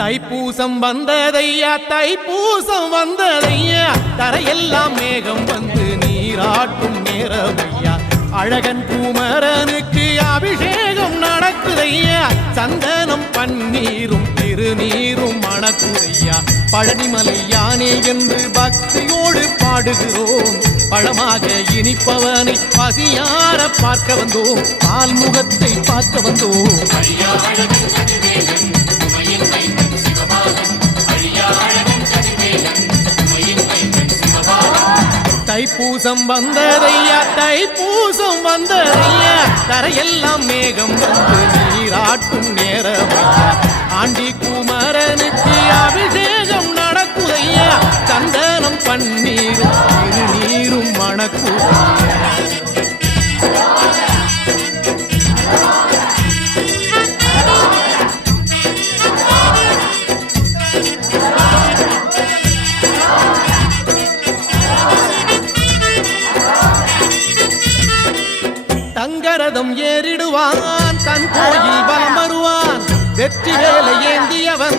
தைப்பூசம் வந்ததையா தைப்பூசம் வந்ததையா தரையெல்லாம் மேகம் வந்து நீராட்டும் நேரமையா அழகன் குமரனுக்கு அபிஷேகம் நடக்குதையா சந்தனம் பன்னீரும் திருநீரும் மணக்குதையா பழனிமலை யானே என்று பக்தியோடு பாடுகிறோம் பழமாக இனிப்பவனை பசியார பார்க்க வந்தோம் பால்முகத்தை பார்க்க வந்தோம் தைப்பூசம் வந்ததையா தைப்பூசம் வந்ததையா தரையெல்லாம் மேகம் வந்து நீராட்டும் நேரமையா ஆண்டி குமரனுக்கு அபிஷேகம் நடக்குதையா சந்தனம் பன்னீரும் திருநீரும் மணக்குதையா தங்கரதம் ஏறிடுவான் தன் கோயில் வலம் வருவான் வெற்றி வேலை ஏந்தியவன்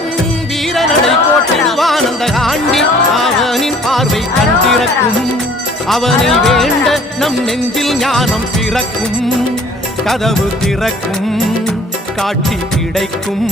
வீரநடை போட்டிடுவான் அந்த ஆண்டி அவனின் பார்வை கண்டிருக்கும் அவனை வேண்ட நம் நெஞ்சில் ஞானம் பிறக்கும் கதவு திறக்கும் காட்சி கிடைக்கும்